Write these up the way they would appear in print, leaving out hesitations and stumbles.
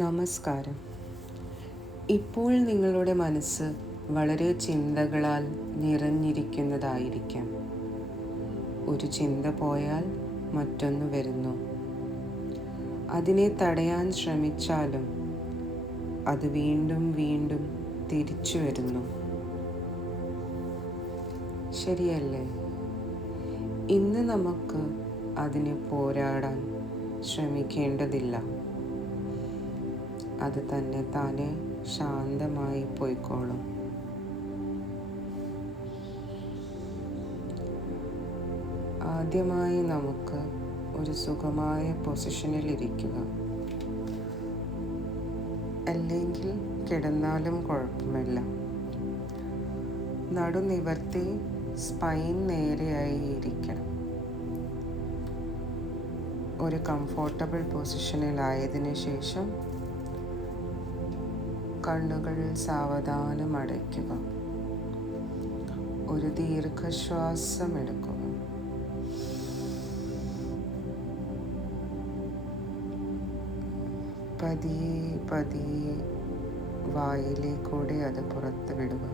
നമസ്കാരം. ഇപ്പോൾ നിങ്ങളുടെ മനസ്സ് വളരെ ചിന്തകളാൽ നിറഞ്ഞിരിക്കുന്നതായിരിക്കാം. ഒരു ചിന്ത പോയാൽ മറ്റൊന്ന് വരുന്നു. അതിനെ തടയാൻ ശ്രമിച്ചാലും അത് വീണ്ടും വീണ്ടും തിരിച്ചു വരുന്നു. ശരിയല്ലേ? ഇന്ന് നമുക്ക് അതിനെ പോരാടാൻ ശ്രമിക്കേണ്ടതില്ല. അത് തന്നെ താനെ ശാന്തമായി പോയിക്കോളും. ആദ്യമായി നമുക്ക് ഒരു സുഖമായ പൊസിഷനിൽ ഇരിക്കുക. അല്ലെങ്കിൽ കിടന്നാലും കുഴപ്പമില്ല. നടുനിവർത്തി സ്പൈൻ നേരെയായി ഇരിക്കണം. ഒരു കംഫോർട്ടബിൾ പൊസിഷനിലായതിനു ശേഷം കണ്ണുകൾ സാവധാനം അടയ്ക്കുക. ഒരു ദീർഘശ്വാസം എടുക്കുക. പതിയെ പതിയെ വായിലേക്കൂടെ അത് പുറത്ത് വിടുക.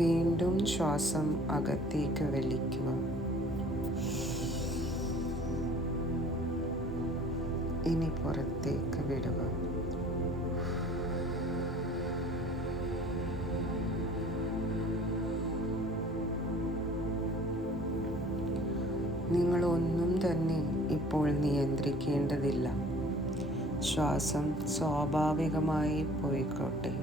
വീണ്ടും ശ്വാസം അകത്തേക്ക് വലിക്കുക. ഇനി പുറത്തേക്ക് വിടുക. നിങ്ങളൊന്നും തന്നെ ഇപ്പോൾ നിയന്ത്രിക്കേണ്ടതില്ല. ശ്വാസം സ്വാഭാവികമായി പോയിക്കോട്ടെ.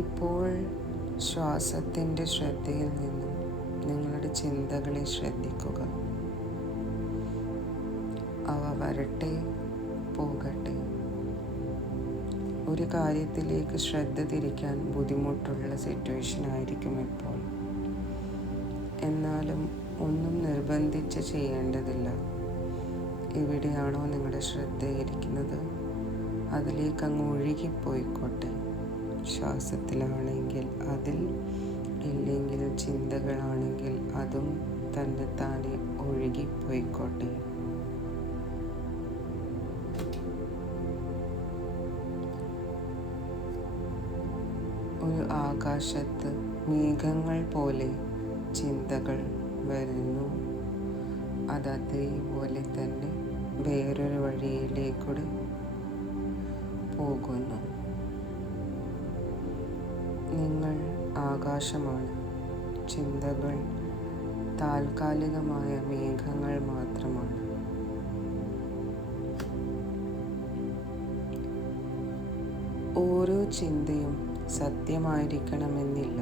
ഇപ്പോൾ ശ്വാസത്തിൻ്റെ ശ്രദ്ധയിൽ നിന്നും നിങ്ങളുടെ ചിന്തകളെ ശ്രദ്ധിക്കുക. അവ വരട്ടെ പോകട്ടെ. ഒരു കാര്യത്തിലേക്ക് ശ്രദ്ധ തിരിക്കാൻ ബുദ്ധിമുട്ടുള്ള സിറ്റുവേഷൻ ആയിരിക്കും ഇപ്പോൾ. എന്നാലും ഒന്നും നിർബന്ധിച്ച് ചെയ്യേണ്ടതില്ല. എവിടെയാണോ നിങ്ങളുടെ ശ്രദ്ധയിരിക്കുന്നത് അതിലേക്ക് അങ്ങ് ഒഴുകിപ്പോയിക്കോട്ടെ. ശ്വാസത്തിലാണെങ്കിൽ അതിൽ, ഇല്ലെങ്കിൽ ചിന്തകളാണെങ്കിൽ അതും തന്നെ താനെ ഒഴുകിപ്പോയിക്കോട്ടെ. ഒരു ആകാശത്ത് മേഘങ്ങൾ പോലെ ചിന്തകൾ വരുന്നു. അതേപോലെ തന്നെ വേറൊരു വഴിയിലേക്കൂടെ പോകുന്നു. നിങ്ങൾ ആകാശമാണ്. ചിന്തകൾ താൽക്കാലികമായ മേഘങ്ങൾ മാത്രമാണ്. ഓരോ ചിന്തയും സത്യമായിരിക്കണമെന്നില്ല.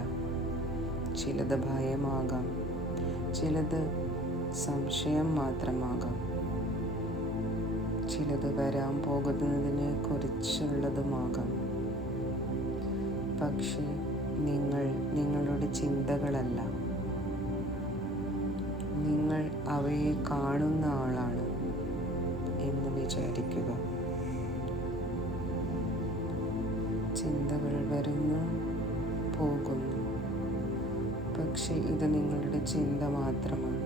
ചിലത് ഭയമാകാം, ചിലത് സംശയം മാത്രമാകാം, ചിലത് വരാൻ പോകുന്നതിനെ കുറിച്ചുള്ളതുമാകാം. പക്ഷേ നിങ്ങൾ നിങ്ങളുടെ ചിന്തകളല്ല. നിങ്ങൾ അവയെ കാണുന്ന ആളാണ് എന്ന് വിചാരിക്കുക. ചിന്തകൾ വരുന്നു, പോകുന്നു. പക്ഷേ ഇത് നിങ്ങളുടെ ചിന്ത മാത്രമാണ്.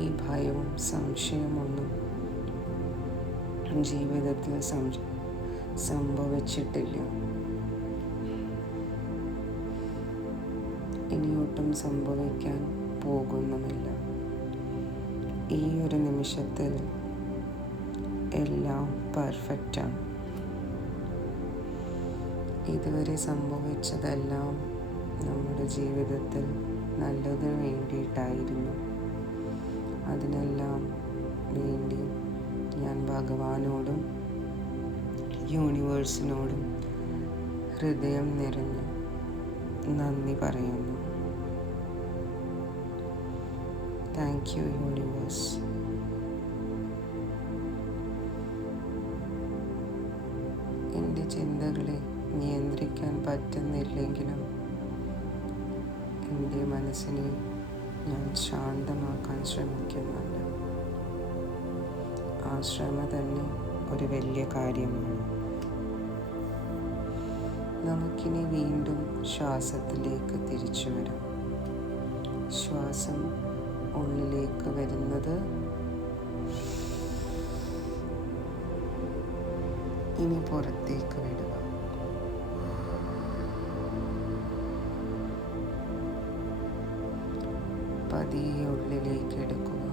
ഈ ഭയവും സംശയമൊന്നും ജീവിതത്തിൽ സംഭവിച്ചിട്ടില്ല. ഇനിയൊട്ടും സംഭവിക്കാൻ പോകുന്നുമില്ല. ഈ ഒരു നിമിഷത്തിൽ എല്ലാം പെർഫെക്റ്റാണ്. ഇതുവരെ സംഭവിച്ചതെല്ലാം നമ്മുടെ ജീവിതത്തിൽ നല്ലതിന് വേണ്ടിയിട്ടായിരുന്നു. അതിനെല്ലാം വേണ്ടി ഞാൻ ഭഗവാനോടും യൂണിവേഴ്സിനോടും ഹൃദയം നിറഞ്ഞ് നന്ദി പറയുന്നു. Thank you universe. എൻ്റെ ചിന്തകളെ നിയന്ത്രിക്കാൻ പറ്റുന്നില്ലെങ്കിലും എൻ്റെ മനസ്സിനെ ഞാൻ ശാന്തമാക്കാൻ ശ്രമിക്കുന്നുണ്ട്. ആ ശ്രമം തന്നെ ഒരു വലിയ കാര്യമാണ്. നമുക്കിനി വീണ്ടും ശ്വാസത്തിലേക്ക് തിരിച്ചു വരാം. ശ്വാസം ഉള്ളിലേക്ക് വരുന്നത്, ഇനി പുറത്തേക്ക് വിടുക. പതിയെ ഉള്ളിലേക്ക് എടുക്കുക.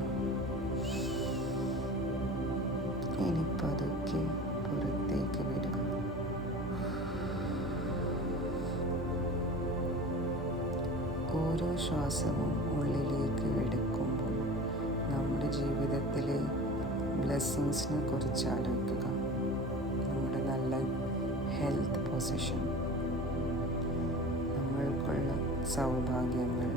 ഇനി പതുക്കെ പുറത്തേക്ക് വിടുക. ഓരോ ശ്വാസവും ഉള്ളിലേക്ക് എടുക്കുമ്പോൾ നമ്മുടെ ജീവിതത്തിലെ ബ്ലെസ്സിങ്സിനെ കുറിച്ച് ആലോചിക്കുക. നമ്മുടെ നല്ല ഹെൽത്ത് പൊസിഷൻ, നമ്മൾക്കുള്ള സൗഭാഗ്യങ്ങൾ,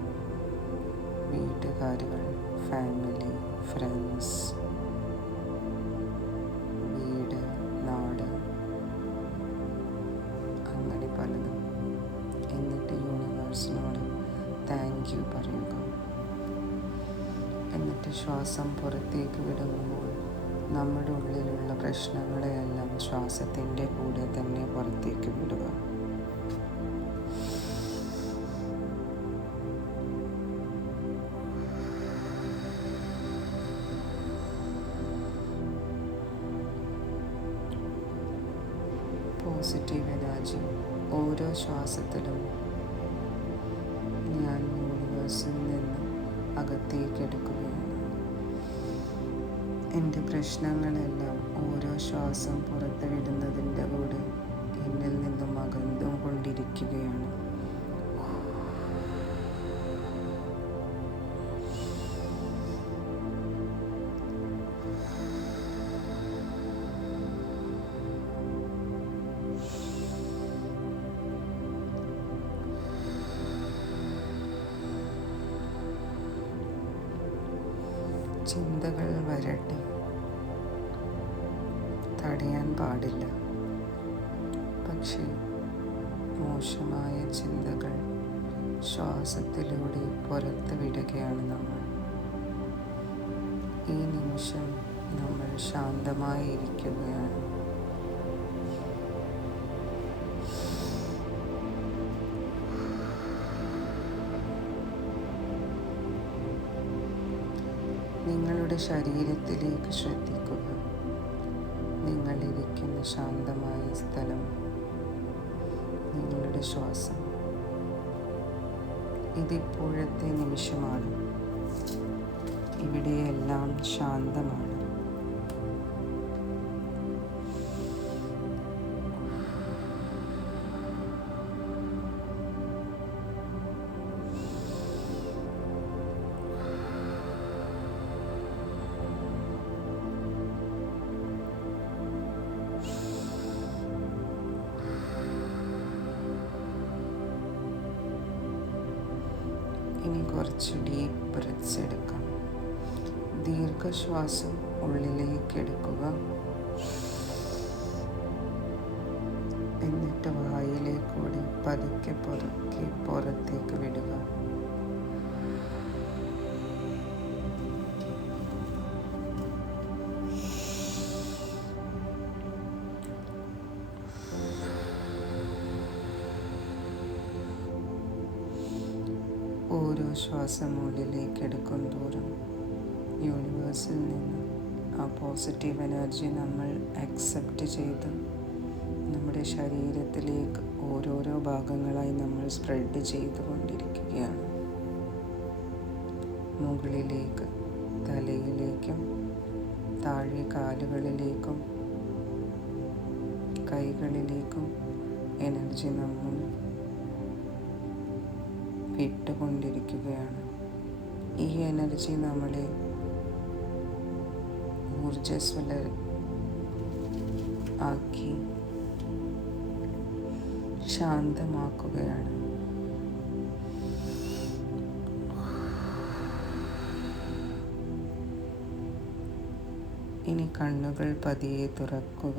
വീട്ടുകാരുകൾ, ഫാമിലി, ഫ്രണ്ട്സ്, വീട്, നാട്, അങ്ങനെ പലതും. എന്നിട്ട് യൂണിവേഴ്സിനോട് താങ്ക് യു പറയുക. എന്നിട്ട് ശ്വാസം പുറത്തേക്ക് വിടുമ്പോൾ നമ്മുടെ ഉള്ളിലുള്ള പ്രശ്നങ്ങളെയെല്ലാം ശ്വാസത്തിൻ്റെ കൂടെ തന്നെ പുറത്തേക്ക് വിടുക. പോസിറ്റീവ് എനർജി ഓരോ ശ്വാസത്തിലും ഞാൻ യൂണിവേഴ്സിൽ നിന്ന് അകത്തേക്ക് എടുക്കുകയാണ്. എൻ്റെ പ്രശ്നങ്ങളെല്ലാം ഓരോ ശ്വാസം പുറത്ത് വിടുന്നതിൻ്റെ കൂടെ എന്നിൽ നിന്നും അകന്നും കൊണ്ടിരിക്കുകയാണ്. ചിന്തകൾ വരട്ടെ, തടയാൻ പാടില്ല. പക്ഷേ മോശമായ ചിന്തകൾ ശ്വാസത്തിലൂടെ പുറത്ത് വിടുകയാണ് നമ്മൾ. ഈ നിമിഷം നമ്മൾ ശാന്തമായി ഇരിക്കുകയാണ്. നിങ്ങളുടെ ശരീരത്തിലേക്ക് ശ്രദ്ധിക്കുക. നിങ്ങളിരിക്കുന്ന ശാന്തമായ സ്ഥലം, നിങ്ങളുടെ ശ്വാസം. ഇതിപ്പോഴത്തെ നിമിഷമാണ്. ഇവിടെയെല്ലാം ശാന്തമാണ്. ഇനി കുറച്ച് ഡീപ്പ് ബ്രെത്ത്സ് എടുക്കാം. ദീർഘശ്വാസം ഉള്ളിലേക്ക് എടുക്കുക. എന്നിട്ട് വായിലേക്കൂടി പതുക്കെ പതുക്കെ പുറത്തേക്ക് വിടുക. ഓരോ ശ്വാസം ഉള്ളിലേക്ക് എടുക്കും തോറും യൂണിവേഴ്സിൽ നിന്ന് ആ പോസിറ്റീവ് എനർജി നമ്മൾ അക്സെപ്റ്റ് ചെയ്ത് നമ്മുടെ ശരീരത്തിലേക്ക് ഓരോരോ ഭാഗങ്ങളായി നമ്മൾ സ്പ്രെഡ് ചെയ്തുകൊണ്ടിരിക്കുകയാണ്. മുകളിലേക്ക്, തലയിലേക്കും താഴെ കാലുകളിലേക്കും കൈകളിലേക്കും എനർജി നമ്മൾ വിട്ടുകൊണ്ടിരിക്കുകയാണ്. ഈ എനർജി നമ്മളെ ഊർജ്ജസ്വല ആക്കി ശാന്തമാക്കുകയാണ്. ഇനി കണ്ണുകൾ പതിയെ തുറക്കുക.